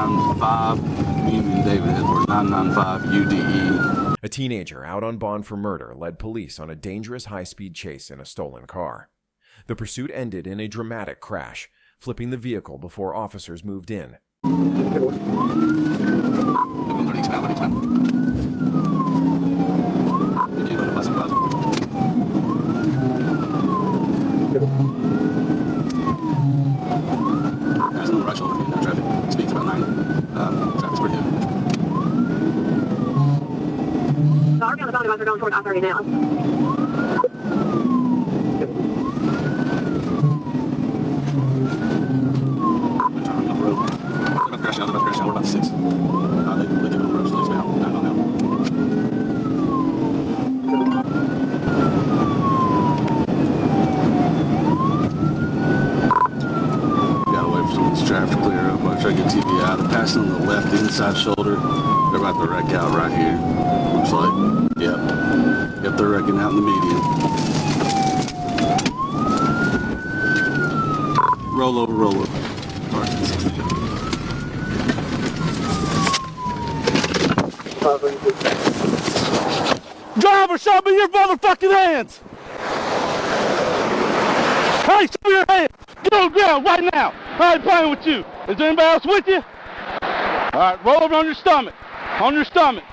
995 Union David Edward, 995 UDE. A teenager out on bond for murder led police on a dangerous high-speed chase in a stolen car. The pursuit ended in a dramatic crash, flipping the vehicle before officers moved in. There's no rush over here, no traffic. Speed's about 90. Traffic's pretty good. So our boundary lines are going toward I-30 now. We're about 6. They get on the road, so it's about 9 on now. Got away from some of this traffic clear up. I try to get TV out. They're passing on the left inside shoulder. They're about to wreck out right here. Looks like. Yep, they're wrecking out in the median. Roll over, roll over. Driver, show me your motherfucking hands! Hey, show me your hands! Get on the ground right now! I ain't playing with you. Is there anybody else with you? Alright, roll over on your stomach. On your stomach.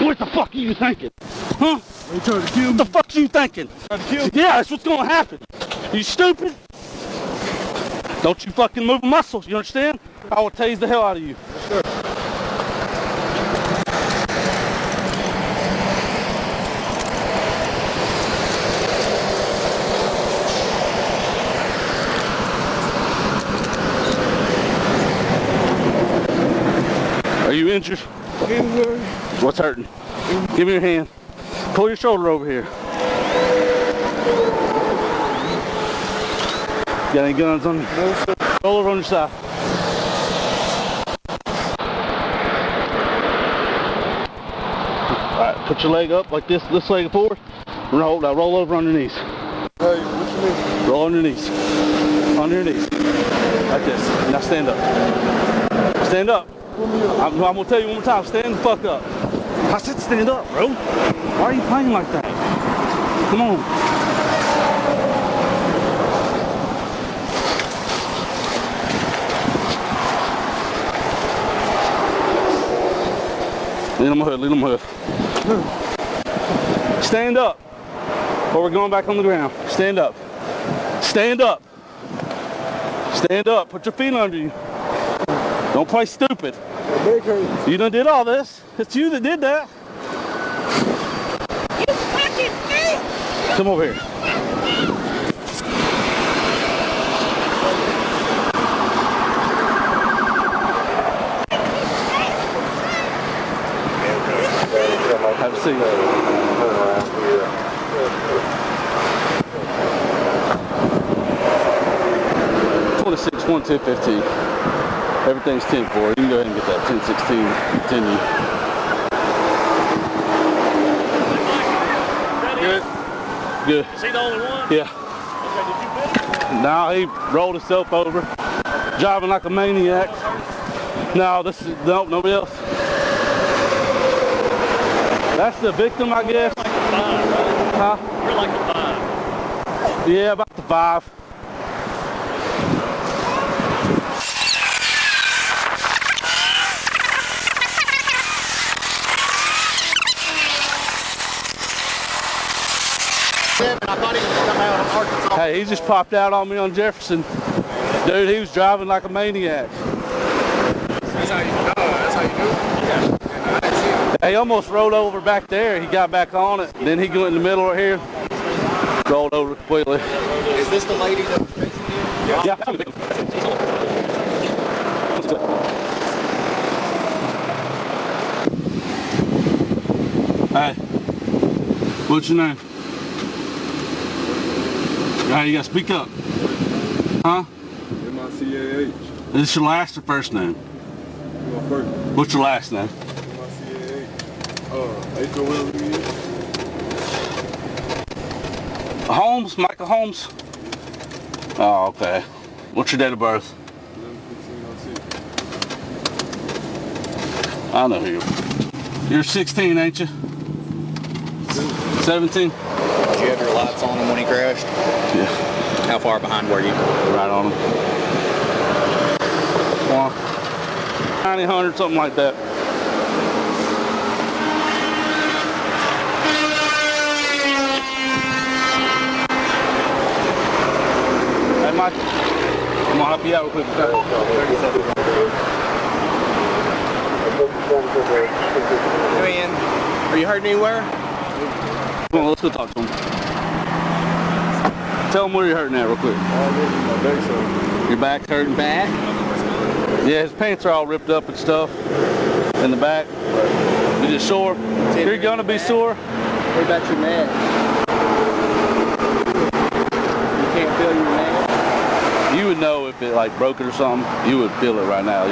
What the fuck are you thinking? Huh? Are you trying to kill me? What the fuck are you thinking? Trying to kill me? Yeah, that's what's gonna happen. You stupid? Don't you fucking move muscles, you understand? I will tase the hell out of you. Yes, sir. Are you injured? What's hurting? Give me your hand. Pull your shoulder over here. Got any guns on you? No, sir. Roll over on your side. Alright, put your leg up like this leg forward. Now roll over on your knees. Hey, what you mean? Roll on your knees. On your knees. Like this. Now stand up. Stand up. I'm gonna tell you one more time, stand the fuck up. I said stand up, bro. Why are you playing like that? Come on. Lean on my hood, lean on my hood. Stand up, or we're going back on the ground. Stand up. Stand up. Stand up, put your feet under you. Don't play stupid. You done did all this. It's you that did that. You fucking bitch! Come over here. Have a seat. 26, 1, 10, 15. Everything's 10-4. You can go ahead and get that 10-16 continue. Good. Good. Is he the only one? Yeah. Okay, did you beat him? Now he rolled himself over, driving like a maniac. No, this is nobody else. That's the victim, I guess. Like the 5, right? Huh? You're like the 5. Yeah, about the 5. I thought he was coming out of Arkansas. Hey, he just popped out on me on Jefferson. Dude, he was driving like a maniac. That's how you know. That's how you do it. Yeah. I didn't see him. He almost rolled over back there. He got back on it. Then he went in the middle right here. Rolled over completely. Is this the lady that was chasing you? Yeah. Hey, what's your name? Hey, you gotta speak up. Huh? M-I-C-A-H. Is this your last or first name? My first. What's your last name? M-I-C-A-H. H-O-L-E. Holmes? Michael Holmes? Oh, okay. What's your date of birth? I know who you are. You're 16, ain't you? 17? Did you have your lights on him when he crashed? Yeah. How far behind were you? Right on him. 90, 100, something like that. Hey, Mike. I'm gonna help you out real quick. Okay? Man, are you hurting anywhere? Come on, let's go talk to him. Tell him where you're hurting at real quick. Your back's hurting? Back? Yeah, his pants are all ripped up and stuff in the back. You just sore? You're gonna be sore? What about your neck? You can't feel your neck? You would know if it like broke it or something. You would feel it right now.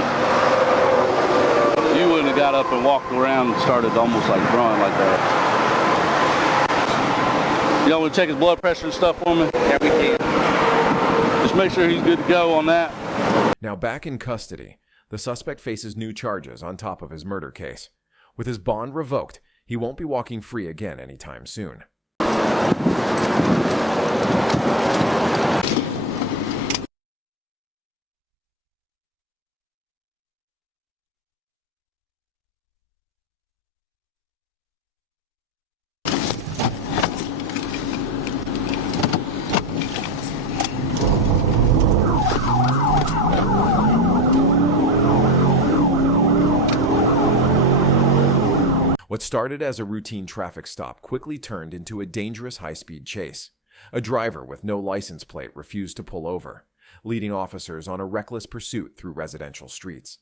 You wouldn't have got up and walked around and started almost like run like that. You want to check his blood pressure and stuff for me? Yeah, we can. Just make sure he's good to go on that. Now back in custody, the suspect faces new charges on top of his murder case. With his bond revoked, he won't be walking free again anytime soon. What started as a routine traffic stop quickly turned into a dangerous high-speed chase. A driver with no license plate refused to pull over, leading officers on a reckless pursuit through residential streets.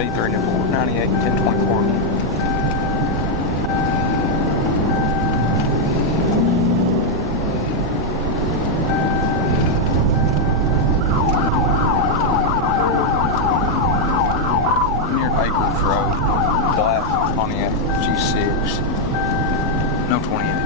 B3 to 498 1024. Near Acres Road, Black Pontiac G6, no 28.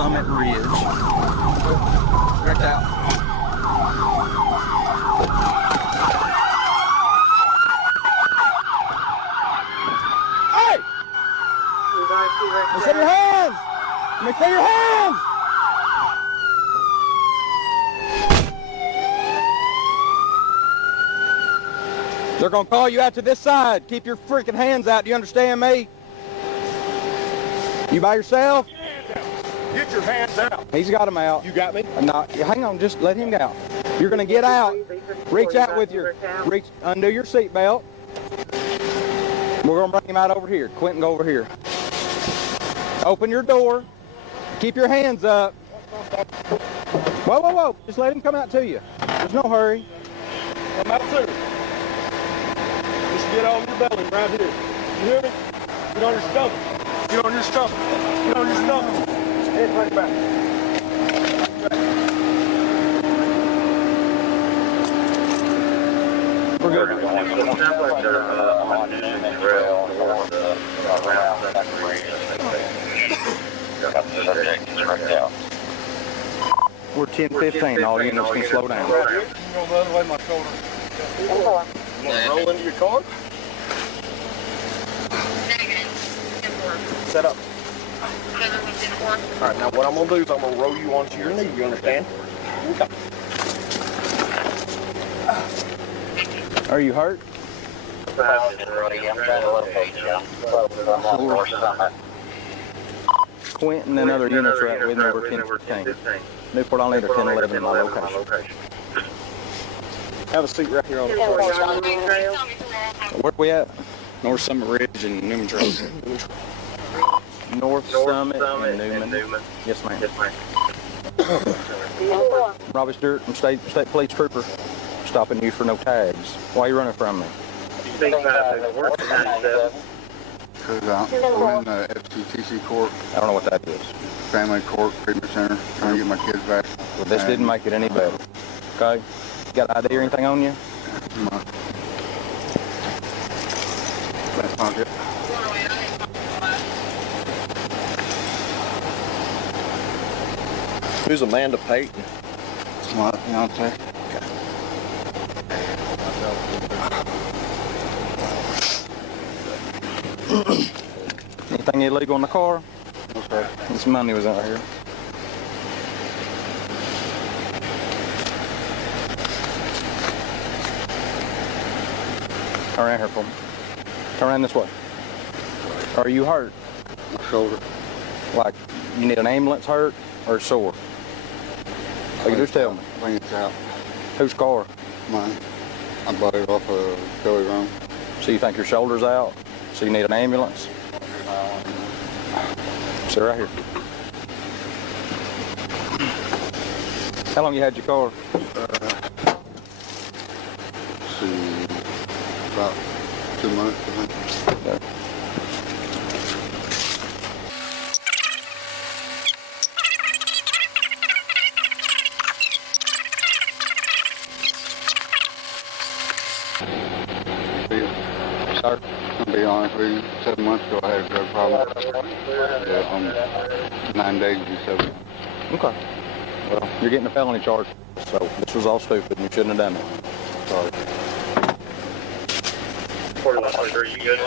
Summit Ridge. Right there. Hey! Let me see your hands! Let me see your hands! They're gonna call you out to this side. Keep your freaking hands out. Do you understand me? You by yourself? Get your hands out. He's got them out. You got me? No, hang on, just let him out. You're gonna get out. Reach out with undo your seatbelt. We're gonna bring him out over here. Quentin, go over here. Open your door. Keep your hands up. Whoa, whoa, whoa. Just let him come out to you. There's no hurry. Come out too. Just get on your belly right here. You hear me? Get on your stomach. Get on your stomach. Get on your stomach. Head right back. We're good. We're 10:15. All units can slow down. You go the other way, my shoulder. You want to roll into your car? Set up. All right, now what I'm going to do is I'm going to roll you onto your knee. You understand? Okay. Are you hurt? Quentin and other units are at with me over 10:15. Newport, I'll need a 10:11 in my location. Have a seat right here on the car. Where we at? North Summit Ridge and Newman Trail. North Summit and Newman. Yes, ma'am. Robbie Stewart, I'm State Police Trooper. Stopping you for no tags. Why are you running from me? Because we're in the FCTC court. I don't know what that is. Family court, treatment center, trying to get my kids back. Well, this didn't make it any better. Okay? You got ID or anything on you? No. That's not it. Who's Amanda Payton? It's my fiance. Anything illegal in the car? No, sir. This money was out here. Turn around here for me. Turn around this way. Are you hurt? My shoulder. Like, you need an ambulance hurt or sore? You just tell me. I think it's out. Whose car? Mine. I bought it off of Joey Rome. So you think your shoulder's out? So you need an ambulance? Sit right here. How long you had your car? See, about 2 months, I think. Yeah. Sir, to be honest with you, 7 months ago I had a drug problem. Yeah, 9 days you said. Okay. Well, you're getting a felony charge, so this was all stupid and you shouldn't have done it. Sorry. Are you good?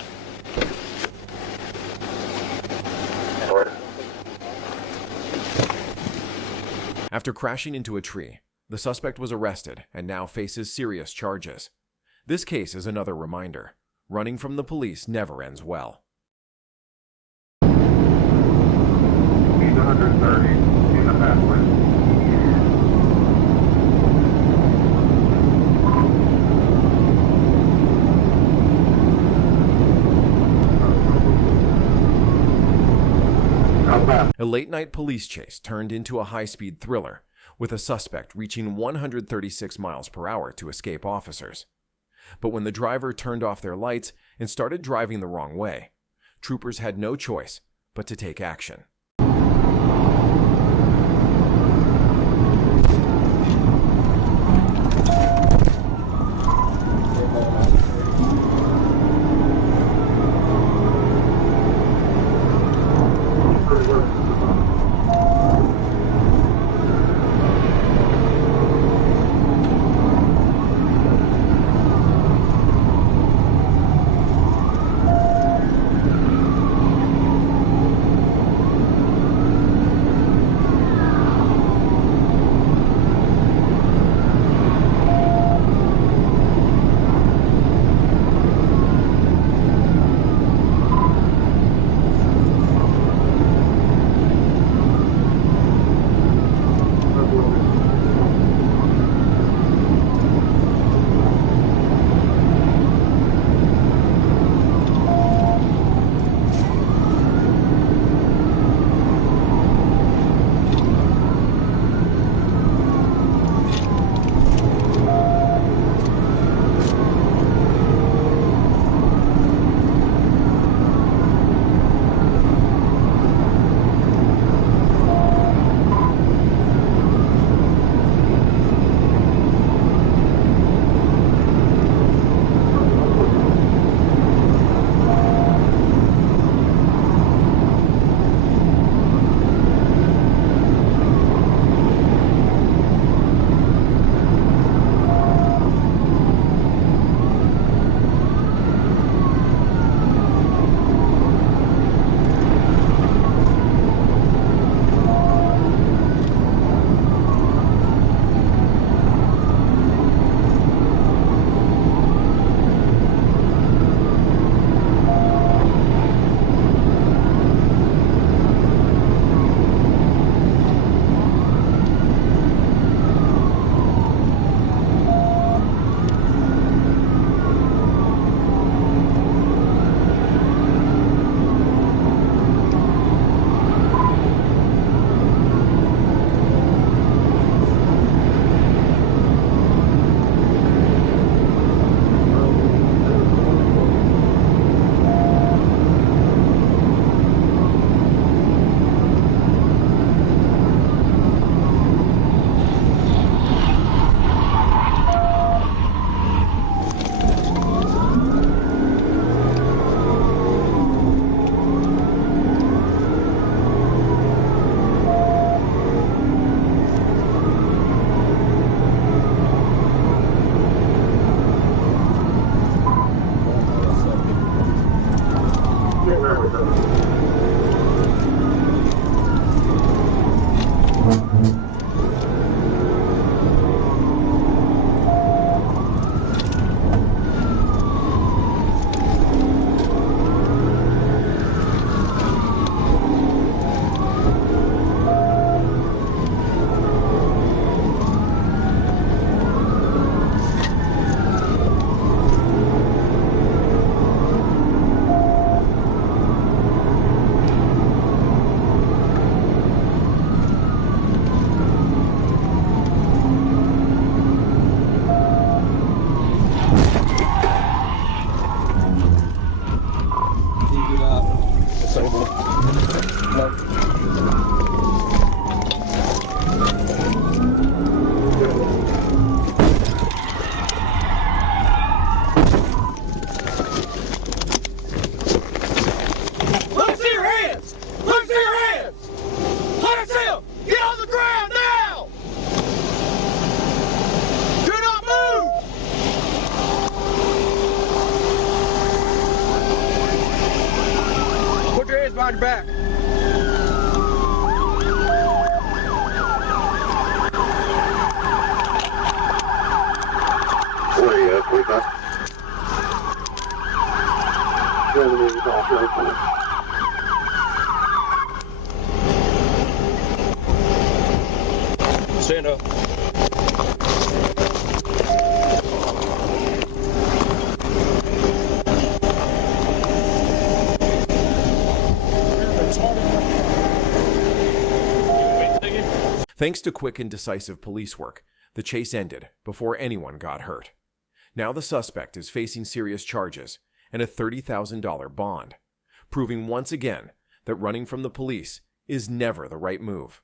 After crashing into a tree, the suspect was arrested and now faces serious charges. This case is another reminder. Running from the police never ends well. 130 in the pathway. A late-night police chase turned into a high-speed thriller, with a suspect reaching 136 miles per hour to escape officers. But when the driver turned off their lights and started driving the wrong way, troopers had no choice but to take action. Behind your back. Where are you at, 45? Stand up. Thanks to quick and decisive police work, the chase ended before anyone got hurt. Now the suspect is facing serious charges and a $30,000 bond, proving once again that running from the police is never the right move.